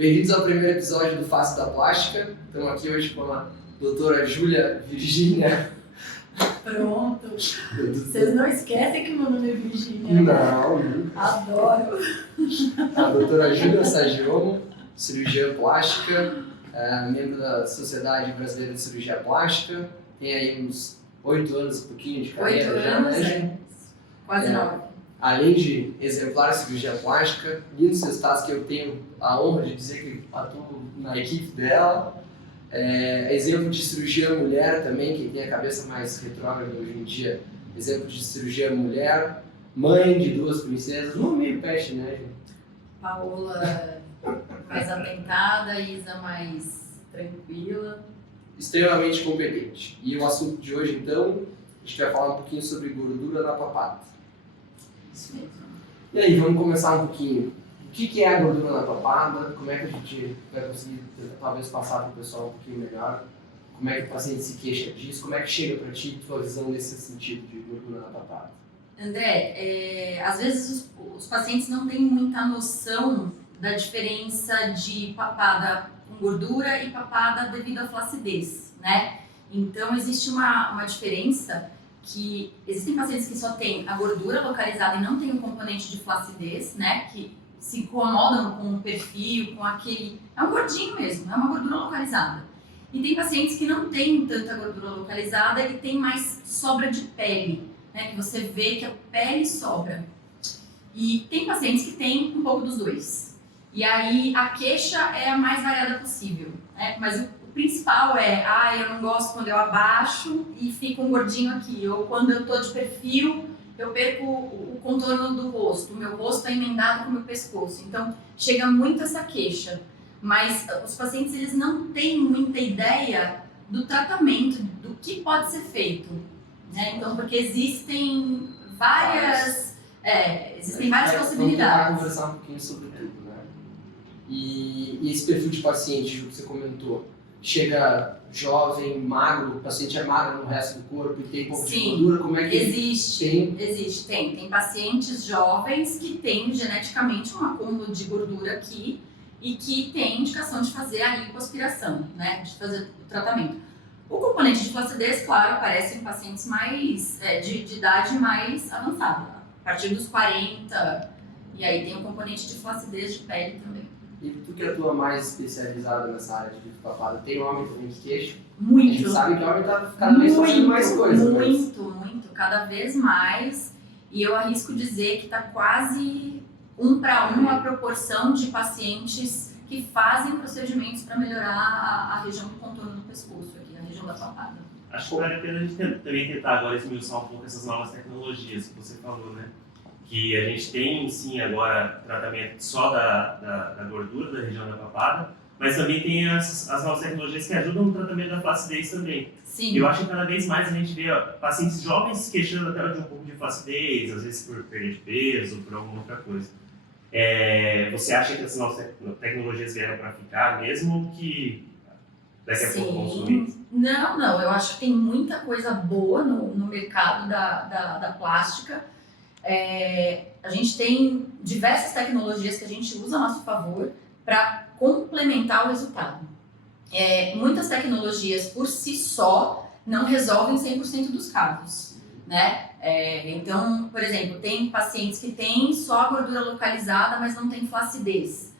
Bem-vindos ao primeiro episódio do Face da Plástica. Estamos aqui hoje com a doutora Júlia Virgínia. Pronto. Vocês não esquecem que meu nome é Virgínia? Não. Adoro. A doutora Júlia Sagiomo, cirurgiã plástica, membro da Sociedade Brasileira de Cirurgia Plástica. Tem aí uns 8 anos, um pouquinho de carreira 8 já, anos, né? Quase 9. Além de exemplar cirurgia plástica, lindos resultados que eu tenho a honra de dizer que atuo na equipe dela. Exemplo de cirurgia mulher também, quem tem a cabeça mais retrógrada hoje em dia. Exemplo de cirurgia mulher, mãe de 2 princesas, não meio peste, né, gente? Paola mais atentada, Isa mais tranquila. Extremamente competente. E o assunto de hoje, então, a gente vai falar um pouquinho sobre gordura na papada. Isso mesmo. E aí, vamos começar um pouquinho. O que é a gordura na papada? Como é que a gente vai conseguir, talvez, passar para o pessoal um pouquinho melhor? Como é que o paciente se queixa disso? Como é que chega para ti, tua visão nesse sentido de gordura na papada? André, às vezes os pacientes não têm muita noção da diferença de papada com gordura e papada devido à flacidez, né? Então, existe uma diferença que existem pacientes que só têm a gordura localizada e não tem o componente de flacidez, né? Que se incomodam com o perfil, com aquele... É um gordinho mesmo, é uma gordura localizada. E tem pacientes que não têm tanta gordura localizada e tem mais sobra de pele, né? Que você vê que a pele sobra. E tem pacientes que têm um pouco dos dois. E aí a queixa é a mais variada possível, né? Mas o principal é, eu não gosto quando eu abaixo e fica um gordinho aqui, ou quando eu tô de perfil, eu perco o contorno do rosto, o meu rosto é emendado com o meu pescoço. Então, chega muito essa queixa. Mas os pacientes, eles não têm muita ideia do tratamento, do que pode ser feito, né? Então, porque existem várias possibilidades. Vamos tentar conversar um pouquinho sobre tudo, né? E esse perfil de paciente, Ju, que você comentou, chega jovem, magro, o paciente é magro no resto do corpo e tem pouco de gordura, como é que Existe. Tem pacientes jovens que têm geneticamente um acúmulo de gordura aqui e que tem indicação de fazer a lipoaspiração, né, de fazer o tratamento. O componente de flacidez, claro, aparece em pacientes mais de idade mais avançada, a partir dos 40, e aí tem o componente de flacidez de pele também. E tu que atua mais especializada nessa área de papada, tem homem também que queixa? Muito. A gente sabe que o homem está cada vez fazendo mais coisa. Muito, cada vez mais. E eu arrisco dizer que está quase 1 para 1 a proporção de pacientes que fazem procedimentos para melhorar a região do contorno do pescoço, aqui, a região da papada. Acho que vale a pena a gente também tentar agora esmiuçar um pouco essas novas tecnologias que você falou, né? Que a gente tem, sim, agora tratamento só da gordura da região da papada, mas também tem as novas tecnologias que ajudam no tratamento da flacidez também. Sim. Eu acho que cada vez mais a gente vê pacientes jovens se queixando até de um pouco de flacidez, às vezes por perda de peso ou por alguma outra coisa. Você acha que essas novas tecnologias vieram para ficar, mesmo que daqui a pouco consumir? Não, eu acho que tem muita coisa boa no mercado da plástica. A gente tem diversas tecnologias que a gente usa a nosso favor para complementar o resultado. Muitas tecnologias por si só não resolvem 100% dos casos, né? Então, por exemplo, tem pacientes que têm só a gordura localizada, mas não tem flacidez.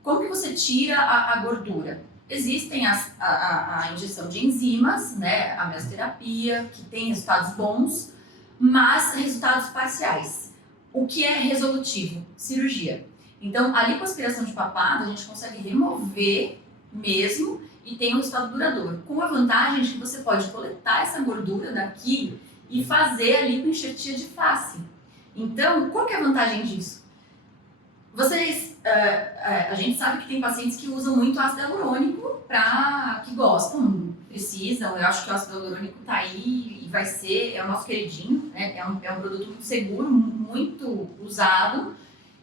Como que você tira a gordura? Existem a injeção de enzimas, né? A mesoterapia, que tem resultados bons, mas resultados parciais. O que é resolutivo? Cirurgia. Então, a lipoaspiração de papada, a gente consegue remover mesmo e tem um resultado duradouro. Com a vantagem de que você pode coletar essa gordura daqui e fazer a lipoenxertia de face. Então, qual que é a vantagem disso? A gente sabe que tem pacientes que usam muito ácido hialurônico que gostam, precisam. Eu acho que o ácido hialurônico está aí e vai ser, é o nosso queridinho, né? É um produto muito seguro, muito usado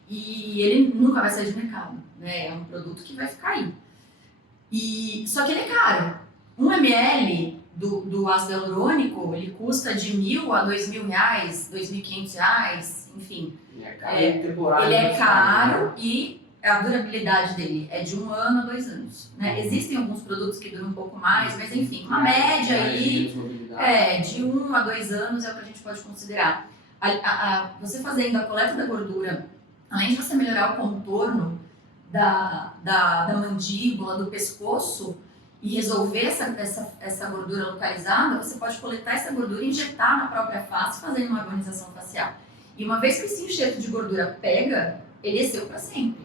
e ele nunca vai sair de mercado, né? É um produto que vai ficar aí. Só que ele é caro. 1 ml do ácido hialurônico, ele custa de R$1.000 a R$2.000, R$2.500, enfim. Ele é caro em temporada. Ele é caro e a durabilidade dele é de 1 ano a 2 anos, né? Existem alguns produtos que duram um pouco mais, mas enfim, uma média aí de 1 a 2 anos é o que a gente pode considerar. Você fazendo a coleta da gordura, além de você melhorar o contorno da mandíbula, do pescoço, e resolver essa gordura localizada, você pode coletar essa gordura e injetar na própria face, fazendo uma harmonização facial. E uma vez que esse enxerto de gordura pega, ele é seu para sempre,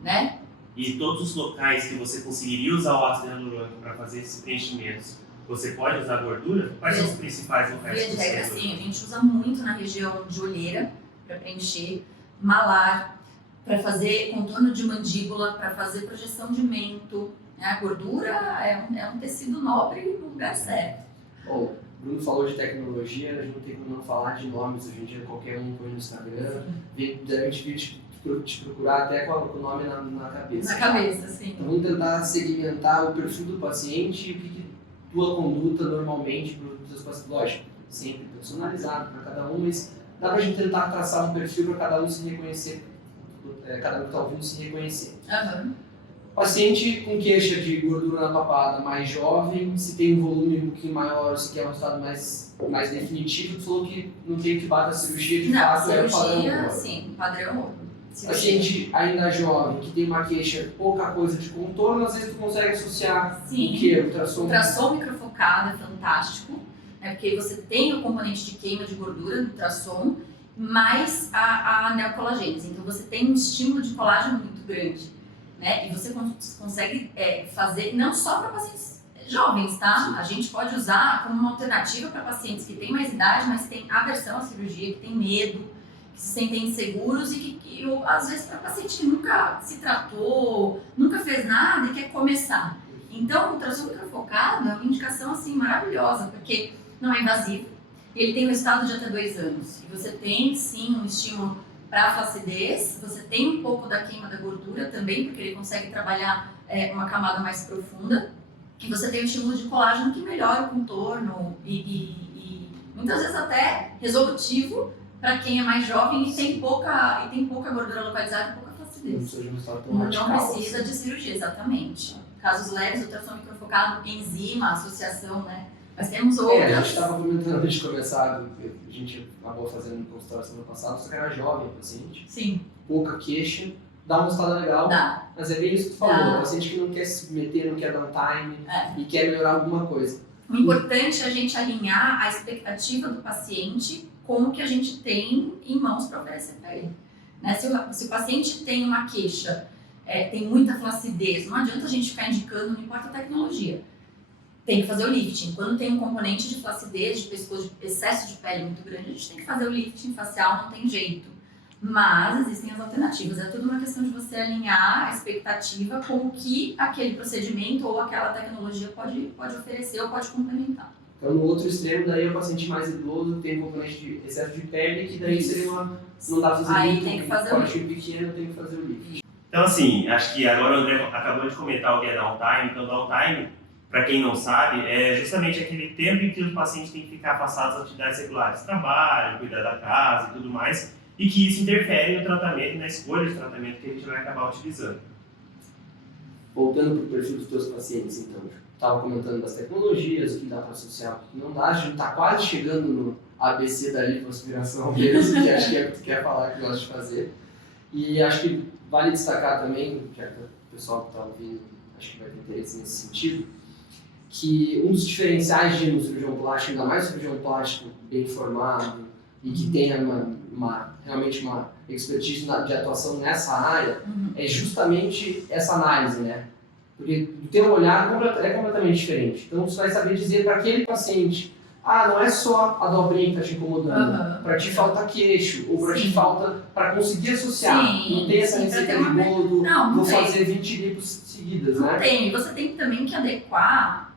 né? E todos os locais que você conseguiria usar o ácido hialurônico para fazer esses preenchimentos, você pode usar gordura? Quais são os principais locais que Via de você regra, usa? sim, a gente usa muito na região de olheira para preencher, malar, para fazer contorno de mandíbula, para fazer projeção de mento. A gordura é um tecido nobre no lugar certo. Bom, o Bruno falou de tecnologia, a gente não tem como não falar de nomes. Hoje em dia qualquer um põe no Instagram, deve te procurar até com o nome na cabeça. Na cabeça, sim. Então vamos tentar segmentar o perfil do paciente e o que tua conduta normalmente para os seus pacientes. Lógico, sempre personalizado para cada um, mas dá para a gente tentar traçar um perfil para cada um se reconhecer, cada um que está ouvindo se reconhecer. Uhum. Paciente com queixa de gordura na papada mais jovem, se tem um volume um pouquinho maior, se quer um resultado mais definitivo, tu falou que não tem que bater a cirurgia de fato, é o padrão. Sim, padrão. Paciente ainda jovem, que tem uma queixa, pouca coisa de contorno, às vezes tu consegue associar o quê? O ultrassom microfocado é fantástico, né, porque você tem o componente de queima de gordura no ultrassom, mais a neocolagênese. Então você tem um estímulo de colágeno muito grande. Né? E você consegue fazer não só para pacientes jovens, tá? Sim. A gente pode usar como uma alternativa para pacientes que têm mais idade, mas têm aversão à cirurgia, que têm medo, que se sentem inseguros e que às vezes para paciente que nunca se tratou, nunca fez nada e quer começar. Então o ultrassom microfocado é uma indicação assim maravilhosa, porque não é invasivo, ele tem um resultado de até 2 anos. E você tem sim um estímulo para a flacidez, você tem um pouco da queima da gordura também, porque ele consegue trabalhar uma camada mais profunda, e você tem o estímulo de colágeno que melhora o contorno e muitas vezes até resolutivo para quem é mais jovem e tem pouca gordura localizada e pouca flacidez. Não precisa de cirurgia, exatamente. Casos leves, ultrassom microfocado, enzima, associação, né? Mas temos outras. A gente estava comentando antes de começar, a gente acabou fazendo no consultório semana passada, só que era jovem paciente. Sim. Pouca queixa, dá um resultado legal. Dá. Mas é bem isso que tu falou, o paciente que não quer se meter, não quer dar um time e quer melhorar alguma coisa. O importante é a gente alinhar a expectativa do paciente com o que a gente tem em mãos para oferecer para ele. Né? Se o paciente tem uma queixa, tem muita flacidez, não adianta a gente ficar indicando, não importa a tecnologia. Tem que fazer o lifting. Quando tem um componente de flacidez, de pescoço, de excesso de pele muito grande, a gente tem que fazer o lifting facial, não tem jeito. Mas existem as alternativas. É tudo uma questão de você alinhar a expectativa com o que aquele procedimento ou aquela tecnologia pode oferecer ou pode complementar. Então, no outro extremo, daí é o paciente mais idoso, tem um componente de excesso de pele, que daí seria não dá para fazer aí lifting, tem que fazer o lifting. pequeno, tem que fazer o lifting. Então, assim, acho que agora o André acabou de comentar o que é downtime. Então, downtime, para quem não sabe, é justamente aquele tempo em que o paciente tem que ficar afastado das atividades regulares, trabalho, cuidar da casa e tudo mais, e que isso interfere no tratamento e na escolha de tratamento que a gente vai acabar utilizando. Voltando para o perfil dos teus pacientes, então, estava comentando das tecnologias, o que dá para associar, o que não dá, a gente está quase chegando no ABC da lipoaspiração mesmo, que acho que é o que tu quer falar, que gosta de fazer. E acho que vale destacar também, já que o pessoal que está ouvindo, acho que vai ter interesse nesse sentido, que um dos diferenciais de um cirurgião plástico, ainda mais um cirurgião plástico bem formado e que tenha realmente uma expertise de atuação nessa área, é justamente essa análise, né? Porque o teu olhar é completamente diferente. Então você vai saber dizer para aquele paciente, não é só a dobrinha que está te incomodando, para ti falta queixo, ou para ti falta para conseguir associar. Não tem essa receita de bolo do vou fazer 20 lipos seguidas, né? Não tem. Você tem também que adequar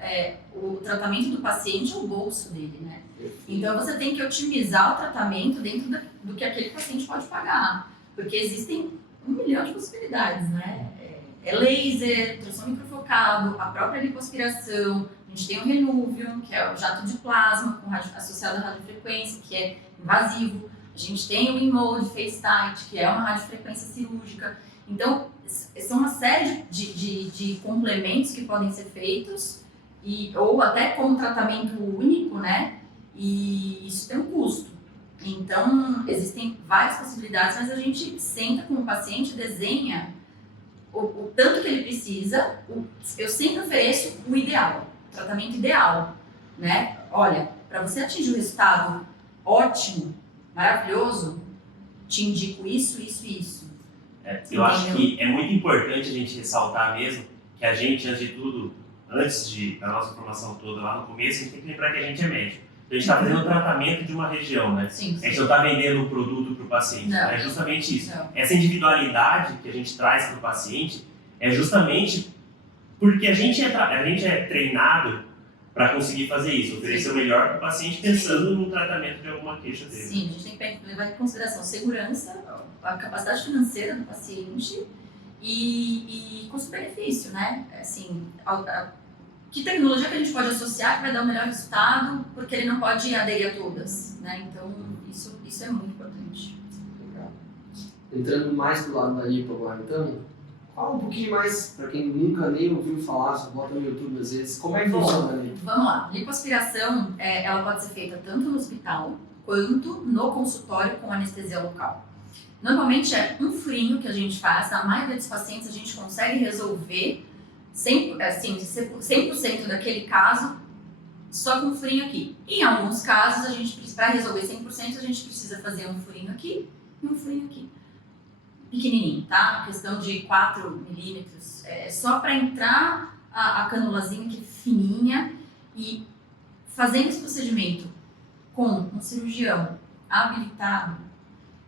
o tratamento do paciente ao bolso dele, né? Então você tem que otimizar o tratamento dentro do que aquele paciente pode pagar. Porque existem 1 milhão de possibilidades, né? É laser, ultrassom microfocado, a própria lipoaspiração, a gente tem o Renuvium, que é o jato de plasma associado à radiofrequência, que é invasivo. A gente tem o InMode FaceTite, que é uma radiofrequência cirúrgica. Então, são uma série de complementos que podem ser feitos, ou até como tratamento único, né? E isso tem um custo. Então, existem várias possibilidades, mas a gente senta com o paciente, desenha o tanto que ele precisa. Eu sempre ofereço o ideal, o tratamento ideal, né? Olha, para você atingir um resultado ótimo, maravilhoso, te indico isso, isso e isso. Eu acho que é muito importante a gente ressaltar mesmo que a gente, antes de tudo, da nossa formação toda lá no começo, a gente tem que lembrar que a gente é médico. A gente está fazendo o tratamento de uma região, né? Sim, sim. A gente não está vendendo um produto para o paciente. Não. É justamente isso. Não. Essa individualidade que a gente traz para o paciente é justamente porque a gente é treinado para conseguir fazer isso, oferecer o melhor para o paciente pensando no tratamento de alguma queixa dele. Sim, a gente tem que levar em consideração segurança, a capacidade financeira do paciente e custo-benefício, né? Assim, que tecnologia que a gente pode associar que vai dar o melhor resultado, porque ele não pode aderir a todas, né? Então, isso é muito importante. Legal. Entrando mais do lado da lipo agora, então, fala um pouquinho mais, para quem nunca nem ouviu falar, só bota no YouTube às vezes, como é que funciona a lipo? Vamos lá, lipoaspiração, ela pode ser feita tanto no hospital, quanto no consultório com anestesia local. Normalmente é um furinho que a gente faz, na maioria dos pacientes a gente consegue resolver 100% daquele caso só com um furinho aqui. Em alguns casos, para resolver 100%, a gente precisa fazer um furinho aqui e um furinho aqui. Pequenininho, tá? Questão de 4 milímetros. É só para entrar a canulazinha aqui fininha e fazendo esse procedimento com um cirurgião habilitado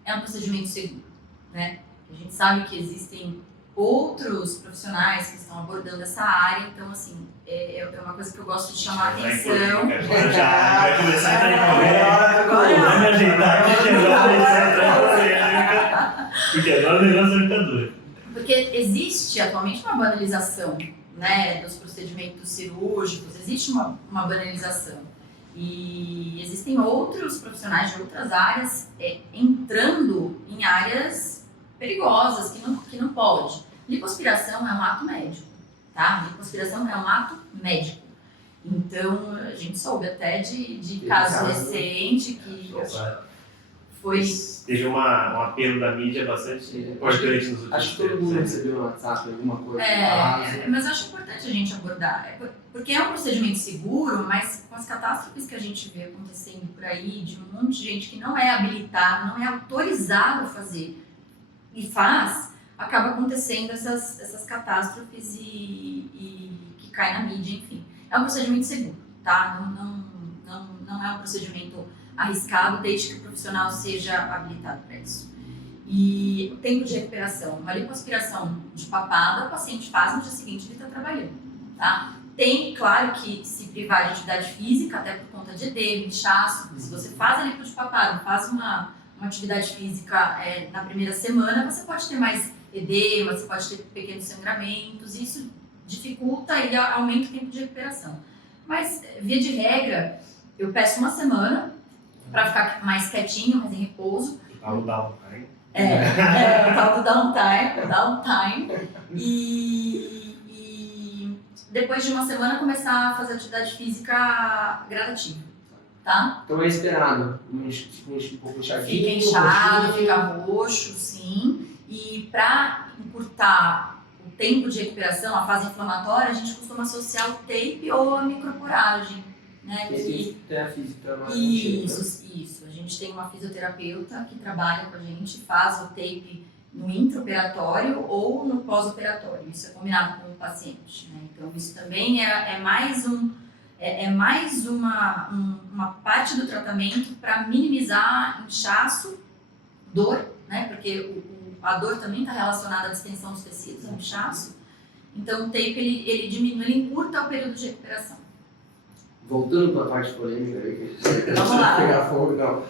é um procedimento seguro, né? A gente sabe que existem outros profissionais que estão abordando essa área, então assim, é uma coisa que eu gosto de chamar a atenção. Já vai começar a entrar em polêmica. Vai me ajeitar aqui que agora vai entrar em polêmica. Porque agora o negócio vai ficar doido. Porque existe atualmente uma banalização, né, dos procedimentos cirúrgicos, existe uma banalização. E existem outros profissionais de outras áreas entrando em áreas perigosas, que não pode. Lipoaspiração é um ato médico, tá? Lipoaspiração é um ato médico. Então, a gente soube até de caso recente que foi... Teve um apelo da mídia bastante importante nos últimos tempos. Acho que todo mundo recebeu no WhatsApp alguma coisa. Mas eu acho importante a gente abordar, porque é um procedimento seguro, mas com as catástrofes que a gente vê acontecendo por aí, de um monte de gente que não é habilitado, não é autorizado a fazer e faz, acaba acontecendo essas catástrofes e que cai na mídia, enfim. É um procedimento seguro, tá? Não é um procedimento arriscado, desde que o profissional seja habilitado para isso. E o tempo de recuperação, uma lipoaspiração de papada, o paciente faz, no dia seguinte ele está trabalhando, tá? Tem, claro, que se privar de atividade física, até por conta de edema, inchaço, se você faz a lipo de papada, faz uma atividade física na primeira semana, você pode ter mais edema, você pode ter pequenos sangramentos, e isso dificulta e aumenta o tempo de recuperação. Mas, via de regra, eu peço uma semana para ficar mais quietinho, mais em repouso. O tal do downtime. O tal do downtime. E depois de uma semana começar a fazer atividade física gradativa, tá? Então é esperado, um pouco inchadinho. Fica inchado, fica roxo, sim. E para encurtar o tempo de recuperação, a fase inflamatória, a gente costuma associar o tape ou a micropuragem, né? Tem a física. Isso. A gente tem uma fisioterapeuta que trabalha com a gente, faz o tape no intraoperatório ou no pós-operatório. Isso é combinado com o paciente, né? Então, isso também é mais uma parte do tratamento para minimizar inchaço, dor, né? Porque a dor também está relacionada à distensão dos tecidos, ao inchaço. Então, o tape ele diminui, ele encurta o período de recuperação. Voltando para a parte polêmica aí, que Vamos lá. pegar fogo, não.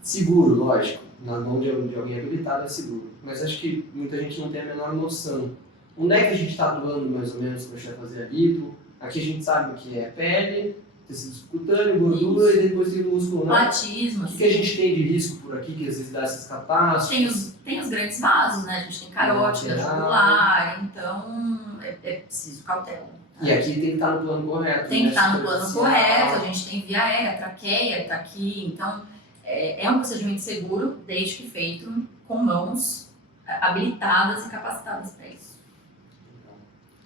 Seguro, lógico. Na mão de alguém habilitado é seguro. Mas acho que muita gente não tem a menor noção. Onde é que a gente está atuando mais ou menos quando a gente vai fazer a lipo? Aqui a gente sabe que é pele, tecido subcutâneo, gordura e depois tem o músculo, né? Platismo. O que a gente tem de risco por aqui, que às vezes dá essas catástrofes? Tem os grandes vasos, né? A gente tem carótida, jugular, então é preciso cautela. E aqui tem que estar no plano correto. Tem que né? estar no plano correto, a gente tem via aérea, traqueia, tá aqui, então é um procedimento seguro, desde que feito com mãos habilitadas e capacitadas para isso.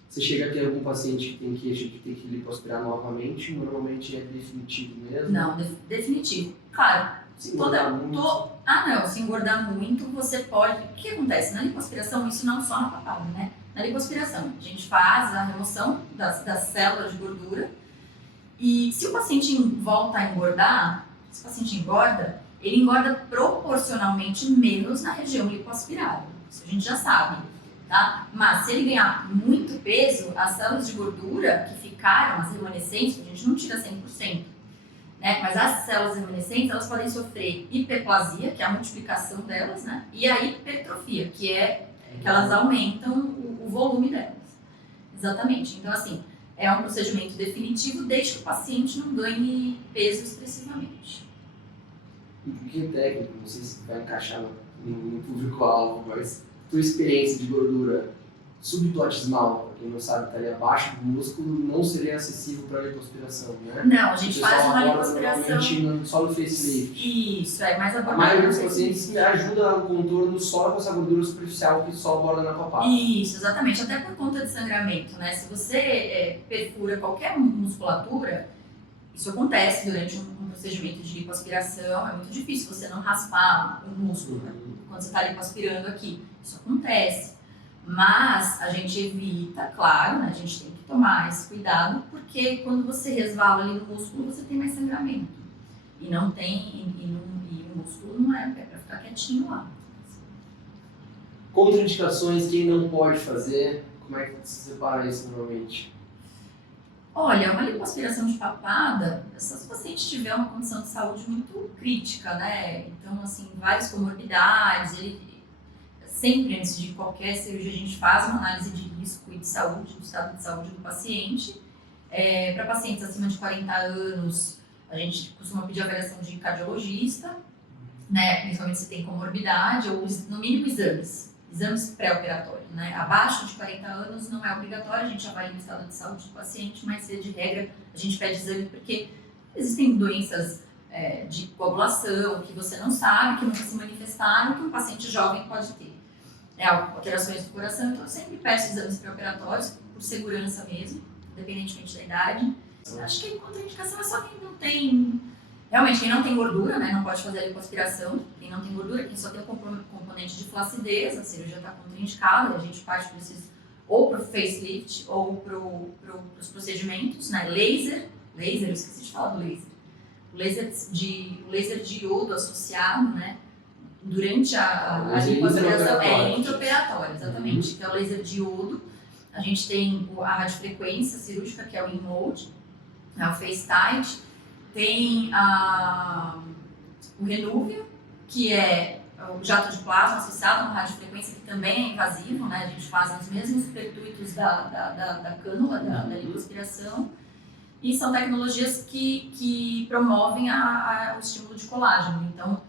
Você chega a ter algum paciente que a gente tem que lipoaspirar novamente, normalmente é definitivo mesmo? Não, definitivo. Claro, Se engordar muito. se engordar muito, você pode. O que acontece? Na lipoaspiração, isso não só na papada, né? Na lipoaspiração, a gente faz a remoção das células de gordura e se o paciente volta a engordar, se o paciente engorda, ele engorda proporcionalmente menos na região lipoaspirada. Isso a gente já sabe, tá? Mas se ele ganhar muito peso, as células de gordura que ficaram, as remanescentes, a gente não tira 100%, né? Mas as células remanescentes, elas podem sofrer hiperplasia, que é a multiplicação delas, né? E a hipertrofia, que é que elas aumentam o volume delas. Exatamente. Então, assim, é um procedimento definitivo desde que o paciente não ganhe peso expressivamente. E por que técnico? Não sei se vai encaixar no público-alvo, mas tua experiência de gordura subplasmal, para quem não sabe, está ali abaixo do músculo, não seria acessível para a lipoaspiração, né? Não, a gente faz uma lipoaspiração só no facelift. Isso, é mais A abordado. maioria dos pacientes ajuda o contorno só com essa gordura superficial que só aborda na papada. Isso, exatamente. Até por conta de sangramento, né? Se você perfura qualquer musculatura, isso acontece durante um procedimento de lipoaspiração, é muito difícil você não raspar o músculo, né? Quando você está lipoaspirando aqui. Isso acontece. Mas a gente evita, claro, né? A gente tem que tomar esse cuidado, porque quando você resvala ali no músculo, você tem mais sangramento. E não tem, e o músculo não é para ficar quietinho lá. Contraindicações, quem não pode fazer, como é que se separa isso normalmente? Olha, uma lipoaspiração de papada, se o paciente tiver uma condição de saúde muito crítica, né? Então, assim, várias comorbidades, sempre antes de qualquer cirurgia a gente faz uma análise de risco e de saúde, do estado de saúde do paciente. Para pacientes acima de 40 anos, a gente costuma pedir avaliação de cardiologista, né? Principalmente se tem comorbidade, ou no mínimo exames pré-operatórios, né? Abaixo de 40 anos não é obrigatório, a gente avalia o estado de saúde do paciente, mas de regra a gente pede exame porque existem doenças de coagulação que você não sabe, que nunca se manifestaram, que um paciente jovem pode ter. Alterações do coração, então eu sempre peço exames pré-operatórios, por segurança mesmo, independentemente da idade. Acho que a contraindicação é só quem não tem... Realmente, quem não tem gordura, né, não pode fazer a lipoaspiração. Quem não tem gordura, quem só tem o componente de flacidez, a cirurgia está contraindicada, a gente parte para esses, ou para o facelift, ou para os procedimentos, né, laser, eu esqueci de falar do laser. O laser de iodo associado, né, durante a lipoaspiração é intraoperatório, exatamente, que é o laser de iodo. A gente tem a radiofrequência cirúrgica, que é o InMode, o FaceTite. Tem o Renúvio, que é o jato de plasma associado a uma radiofrequência, que também é invasivo, né? A gente faz os mesmos pertuitos da cânula, da lipoaspiração. E são tecnologias que promovem o estímulo de colágeno, então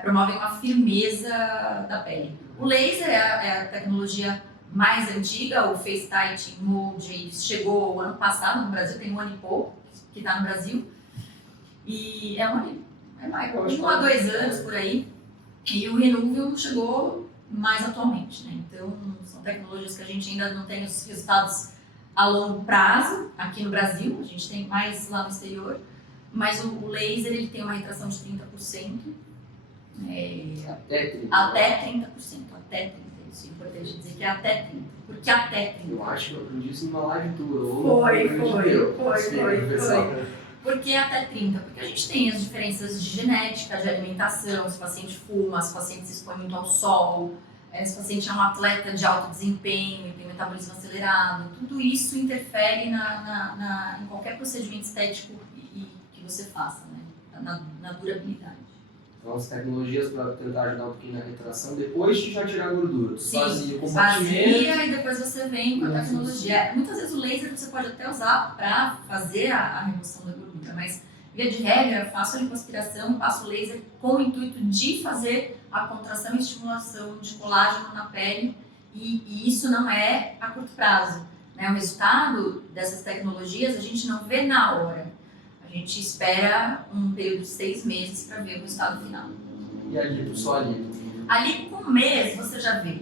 promovem uma firmeza da pele. O laser é a tecnologia mais antiga, o FaceTite InMode chegou o ano passado no Brasil, tem um ano e pouco que está no Brasil. E é mais 1 a 2 anos por aí. E o Renúvio chegou mais atualmente, né? Então, são tecnologias que a gente ainda não tem os resultados a longo prazo aqui no Brasil, a gente tem mais lá no exterior, mas o laser ele tem uma retração de 30%. Até 30%. Até 30%. Isso é importante dizer que é até 30%. Porque até 30%. Eu acho que eu aprendi isso numa live tua. Foi. Por que até 30? Porque a gente tem as diferenças de genética, de alimentação, se o paciente fuma, se o paciente se expõe muito ao sol, se o paciente é um atleta de alto desempenho e tem metabolismo acelerado, tudo isso interfere em qualquer procedimento estético que você faça, né? na durabilidade. Então, as tecnologias para tentar ajudar um pouquinho na retração, depois de já tirar a gordura. Sim, fazia o compartimento. fazia e depois você vem com a tecnologia. Muitas vezes o laser você pode até usar para fazer a remoção da gordura. gordura, mas via de regra, faço a lipoaspiração, passo laser com o intuito de fazer a contração e estimulação de colágeno na pele e isso não é a curto prazo, né? O resultado dessas tecnologias a gente não vê na hora, a gente espera um período de 6 meses para ver o resultado final. E a lipo, só a lipo? Ali com um mês você já vê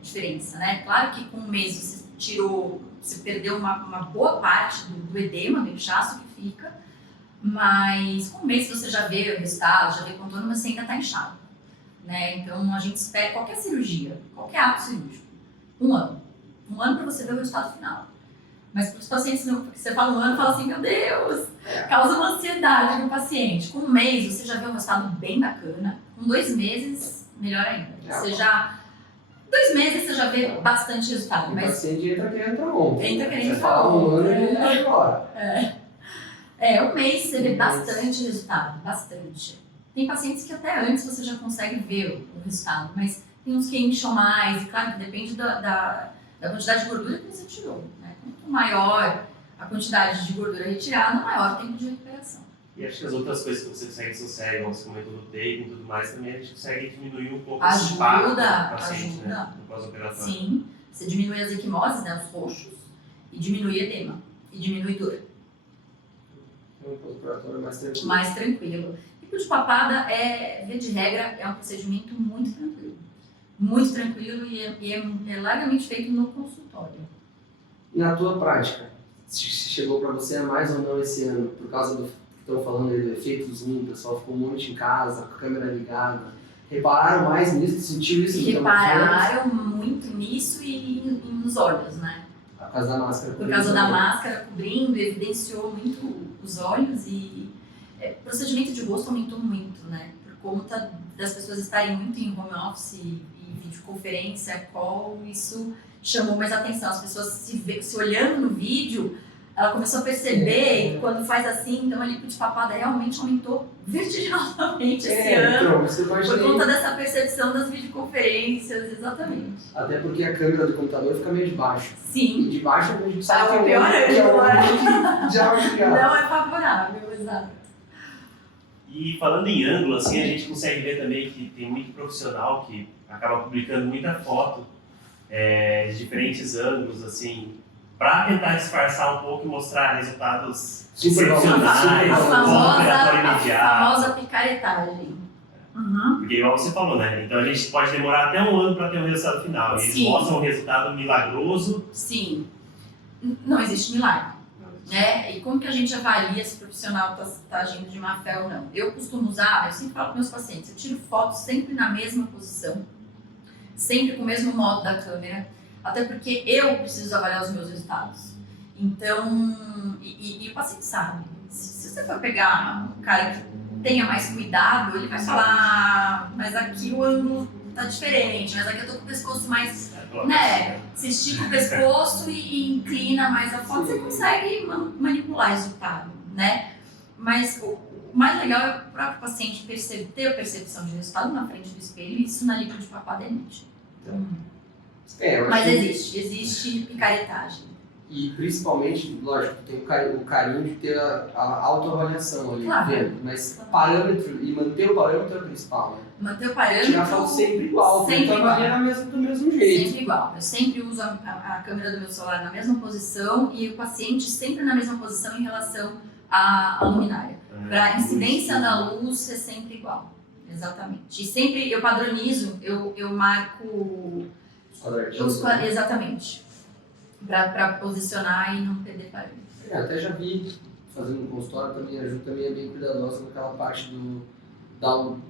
diferença, né? Claro que com um mês você perdeu uma boa parte do edema, do inchaço que fica, mas com um mês você já vê o resultado, já vê contorno, mas você ainda está inchado, né? Então a gente espera qualquer cirurgia, qualquer ato cirúrgico, 1 ano. 1 ano para você ver o resultado final. Mas para os pacientes, porque você fala 1 ano, fala assim, meu Deus, causa uma ansiedade no paciente. Com um mês você já vê um resultado bem bacana, com 2 meses, melhor ainda. Você já 2 meses você já vê bastante resultado. O mas paciente entra querendo entrar ontem. Entra querendo você entrar fala 1 ano, ontem. ele está agora. Um mês você vê bastante resultado, bastante. Tem pacientes que até antes você já consegue ver o resultado, mas tem uns que incham mais, e claro que depende da quantidade de gordura que você tirou, né? Quanto maior a quantidade de gordura retirada, maior o tempo de recuperação. E acho que as outras coisas que você consegue associar, como você comentou do tape e tudo mais, também a gente consegue diminuir um pouco esse impacto do paciente, né, no pós-operatório. Sim, você diminui as equimoses, né, os roxos, e diminui edema, e diminui dor. Um pós-operatório mais tranquilo. Mais tranquilo. Tipo de papada, via de regra, é um procedimento muito tranquilo. Muito tranquilo e é largamente feito no consultório. Na tua prática, se chegou para você a mais ou não esse ano, por causa do que estão falando do efeito zoom, o pessoal ficou um monte em casa, com a câmera ligada, repararam mais nisso, sentiu isso? Repararam muito nisso e nos olhos, né? Por causa da máscara. Por causa da máscara cobrindo, evidenciou muito os olhos e o procedimento de rosto aumentou muito, né? Por conta das pessoas estarem muito em home office e videoconferência, call, isso chamou mais atenção. As pessoas se olhando no vídeo, ela começou a perceber que quando faz assim, então a lipo de papada realmente aumentou vertiginosamente esse ano. Por conta dessa percepção das videoconferências, exatamente. Até porque a câmera do computador fica meio de baixo. Sim. E de baixo a gente sabe que é o pior ângulo. Não é favorável, exato. E falando em ângulo, assim, a gente consegue ver também que tem muito profissional que acaba publicando muita foto de diferentes ângulos, assim, para tentar disfarçar um pouco e mostrar resultados excepcionais, A imediato. famosa picaretagem. Uhum. Porque igual você falou, né? Então a gente pode demorar até 1 ano para ter um resultado final. E eles mostram um resultado milagroso. Sim. Não existe milagre. Né? E como que a gente avalia se o profissional está agindo de má fé ou não? Eu costumo usar, eu sempre falo para meus pacientes, eu tiro fotos sempre na mesma posição, sempre com o mesmo modo da câmera, até porque eu preciso avaliar os meus resultados. Então, e o paciente sabe, se você for pegar um cara que tenha mais cuidado, ele vai falar, mas aqui o ângulo tá diferente, mas aqui eu tô com o pescoço mais, né, você estica o pescoço e inclina mais a foto, você consegue manipular o resultado, né? Mas o mais legal é o próprio paciente ter a percepção de resultado na frente do espelho, e isso na lipo de papada é nítido. Então, mas existe picaretagem. E principalmente, lógico, tem o carinho de ter a autoavaliação ali, claro. Vendo, mas parâmetro, e manter o parâmetro é o principal, né? Manter o parâmetro. Tirar foto sempre igual, sempre igual. Do mesmo jeito. Sempre igual. Eu sempre uso a câmera do meu celular na mesma posição e o paciente sempre na mesma posição em relação à luminária. Para a incidência da luz ser sempre igual. Exatamente. E sempre eu padronizo, eu marco os quadradinhos. Exatamente. Para posicionar e não perder parâmetro. Até já vi, fazendo um consultório também, a Ju também é bem cuidadosa naquela parte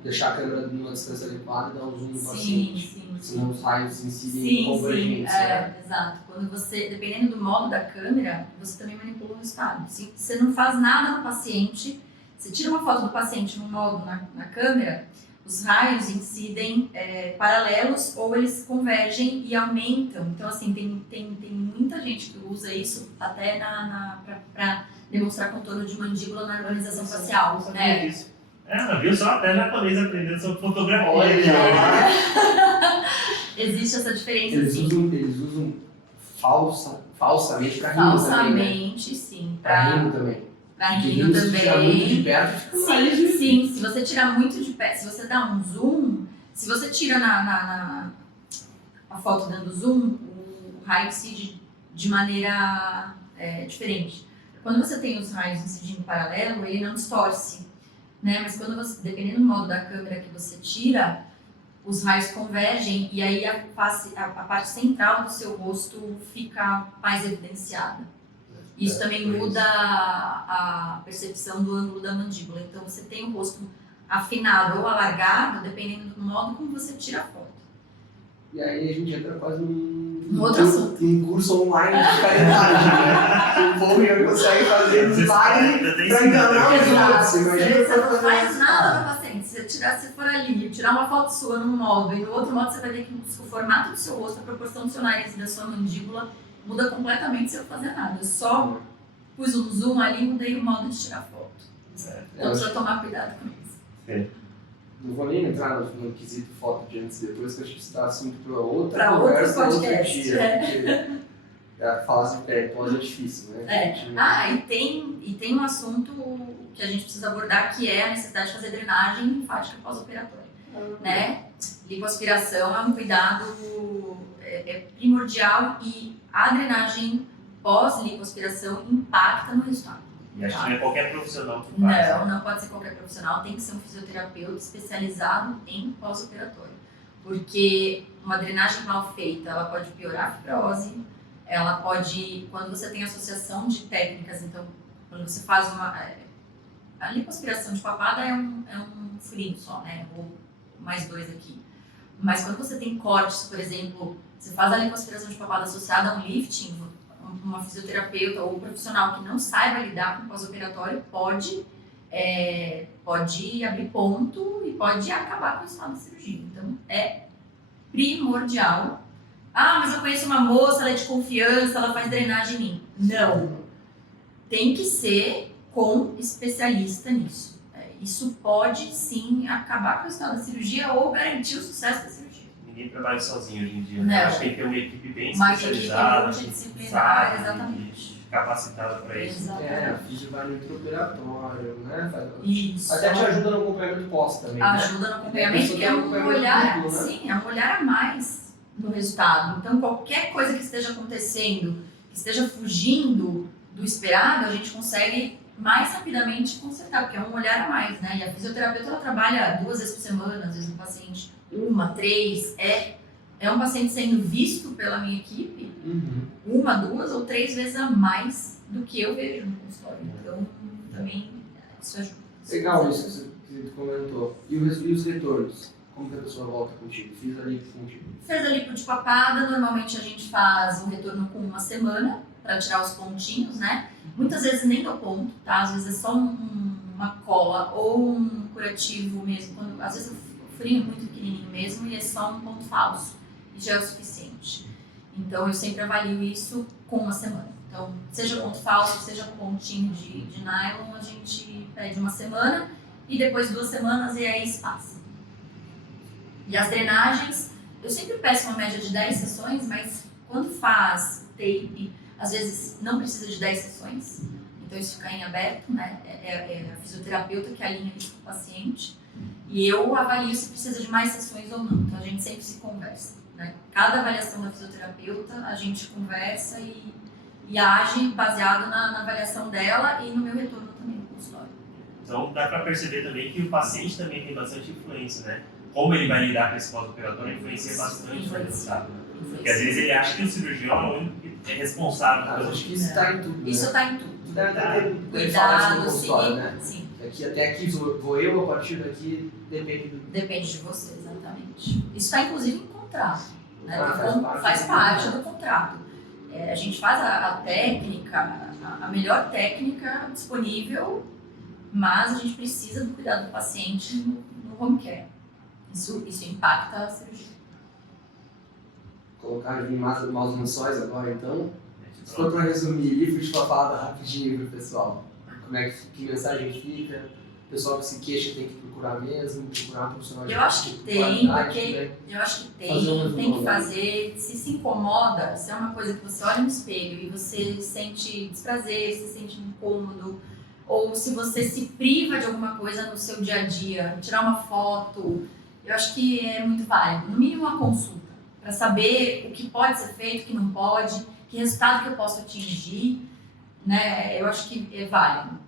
deixar a câmera numa distância adequada e dar um zoom no paciente. Senão os raios incidem em convergência. Exato. Quando você, dependendo do modo da câmera, você também manipula o resultado. Se você não faz nada no paciente, você tira uma foto do paciente num modo na câmera, os raios incidem paralelos ou eles convergem e aumentam. Então, assim, tem muita gente que usa isso até para demonstrar contorno de mandíbula na harmonização facial. Né? Viu só? Até japonês aprendendo sobre fotografia. Existe essa diferença, eles usam falsamente para rimo também, né? sim. Para rimo também. Carrinho Se tirar muito de também. perto, fica mais Sim, sim. Se você tirar muito de perto, se você dá um zoom, se você tira a foto dando zoom, o raio incide de maneira diferente. Quando você tem os raios incidindo em paralelo, ele não distorce, né? Mas quando você, dependendo do modo da câmera que você tira, os raios convergem e aí a parte central do seu rosto fica mais evidenciada. Isso também muda a percepção do ângulo da mandíbula. Então você tem o rosto afinado ou alargado, dependendo do modo como você tira a foto. E aí a gente entra quase Um outro assunto. um curso online de caridade, né? O povo já consegue fazer milagre pra enganar os outros. Imagina Você não faz nada no paciente. Se for ali, tirar uma foto sua num modo e no outro modo você vai ver que o formato do seu rosto, a proporção do seu nariz e da sua mandíbula muda completamente sem eu fazer nada. Eu só pus um zoom ali e mudei o modo de tirar foto. Então precisa tomar cuidado com isso. Não vou nem entrar no quesito foto de antes e depois, que acho que isso está assunto para outra Pra conversa, outro outro podcast, dia. Porque falar sobre pós é difícil, né? E tem um assunto que a gente precisa abordar, que é a necessidade de fazer drenagem linfática pós-operatória. Né? Lipoaspiração é um cuidado primordial e a drenagem pós-lipoaspiração impacta no resultado. E acho que não é qualquer profissional que faz. Não pode ser qualquer profissional, tem que ser um fisioterapeuta especializado em pós-operatório. Porque uma drenagem mal feita, ela pode piorar a fibrose, ela pode, quando você tem associação de técnicas, então, quando você faz a lipoaspiração de papada é um furinho só, né? Ou mais 2 aqui. Mas quando você tem cortes, por exemplo, você faz a lipoaspiração de papada associada a um lifting, uma fisioterapeuta ou um profissional que não saiba lidar com o pós-operatório pode abrir ponto e pode acabar com o resultado da cirurgia. Então, é primordial. Ah, mas eu conheço uma moça, ela é de confiança, ela faz drenagem em mim. Não. Tem que ser com especialista nisso. Isso pode, sim, acabar com o resultado da cirurgia ou garantir o sucesso da cirurgia. Ninguém trabalha sozinho hoje em dia, né? Acho que tem que ter uma equipe bem especializada, multidisciplinar, exatamente. Capacitada para isso. A física vai no intraoperatório, né? Isso. Até te ajuda no acompanhamento pós também, ajuda no acompanhamento, que é um olhar, duplo, né? sim, é um olhar a mais no resultado. Então, qualquer coisa que esteja acontecendo, que esteja fugindo do esperado, a gente consegue mais rapidamente consertar, porque é um olhar a mais, né? E a fisioterapeuta, ela trabalha 2 vezes por semana, às vezes um paciente 1, 3, é um paciente sendo visto pela minha equipe 1, 2 ou 3 vezes a mais do que eu vejo no consultório. Então, também isso ajuda. Legal isso que você comentou. E os retornos? Como que a pessoa volta contigo? Fiz a lipo contigo. Fez a lipo de papada, normalmente a gente faz um retorno com 1 semana para tirar os pontinhos, né? Muitas vezes nem dou ponto, tá? Às vezes é só uma cola ou um curativo mesmo. Às vezes o furinho é muito pequenininho mesmo e é só um ponto falso. E já é o suficiente. Então eu sempre avalio isso com 1 semana. Então, seja ponto falso, seja pontinho de nylon, a gente pede 1 semana e depois 2 semanas e aí espaça. E as drenagens, eu sempre peço uma média de 10 sessões, mas quando faz tape, às vezes não precisa de 10 sessões. Então isso fica em aberto, né? É a fisioterapeuta que alinha isso com o paciente. E eu avalio se precisa de mais sessões ou não. Então a gente sempre se conversa, né? Cada avaliação da fisioterapeuta, a gente conversa e age baseado na avaliação dela e no meu retorno também no consultório. Então dá para perceber também que o paciente também tem bastante influência, né? Como ele vai lidar com esse pós-operatório influencia bastante no resultado. Porque às vezes ele acha que o cirurgião é o único que é responsável por Acho que isso está em tudo, né? Isso está em tudo. Deve falar isso no Cuidado, consultório, né? sim. Até aqui vou eu, a partir daqui depende do... Depende de você, exatamente. Isso está inclusive em contrato. Né? Faz parte do contrato. A gente faz a técnica, a melhor técnica disponível, mas a gente precisa do cuidado do paciente no home care. Isso impacta a cirurgia. Colocaram vir maus lençóis agora, então. Se for para resumir, livro de papada rapidinho pro pessoal. Que mensagem fica? O pessoal que se queixa tem que procurar mesmo, procurar um profissional de Eu acho que tem, porque eu acho que tem que fazer. Se incomoda, se é uma coisa que você olha no espelho e você sente desprazer, se sente incômodo, ou se você se priva de alguma coisa no seu dia a dia, tirar uma foto, eu acho que é muito válido. No mínimo uma consulta, para saber o que pode ser feito, o que não pode, que resultado que eu posso atingir, né? Eu acho que é válido.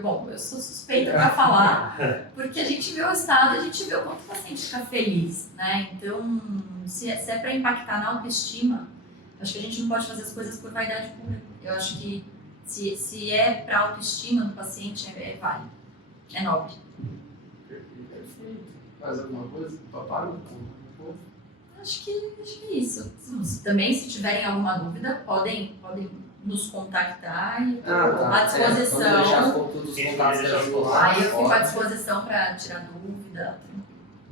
Bom, eu sou suspeita para falar, porque a gente vê o resultado, a gente vê o quanto o paciente fica feliz, né? Então, se é para impactar na autoestima, acho que a gente não pode fazer as coisas por vaidade pura. Eu acho que se é para autoestima do paciente, é válido, é nobre. Perfeito. Mais alguma coisa? Papado? Acho que é isso. Também, se tiverem alguma dúvida, podem nos contactar e à disposição. Vamos deixar todos os contatos da Ju. Aí eu fico à disposição para tirar dúvida.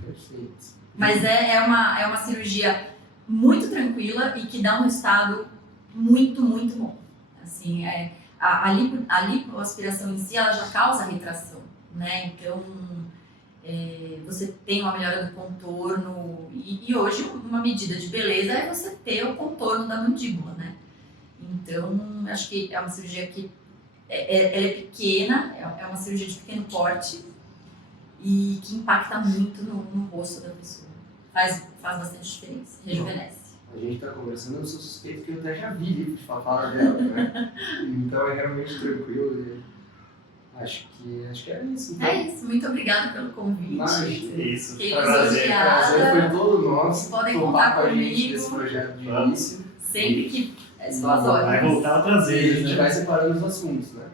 Perfeito. Mas é uma cirurgia muito tranquila e que dá um resultado muito, muito bom. Assim, a lipoaspiração em si, ela já causa retração, né? Então, você tem uma melhora do contorno e hoje uma medida de beleza é você ter o contorno da mandíbula, né? Então, acho que é uma cirurgia que ela é pequena, é uma cirurgia de pequeno porte e que impacta muito no rosto da pessoa. Faz bastante diferença, rejuvenesce. A gente está conversando, eu sou suspeito que eu até já vi livro de fala dela, né? Então é realmente tranquilo. Acho que é isso. Então. É isso, muito obrigada pelo convite. É isso, Fiquei prazer. lisonjeada. Foi todo nosso. Vocês podem contar contar com a gente comigo. nesse projeto de início. Sempre que são as Vai horas. voltar outras E a vezes, gente né? vai separando os assuntos, né?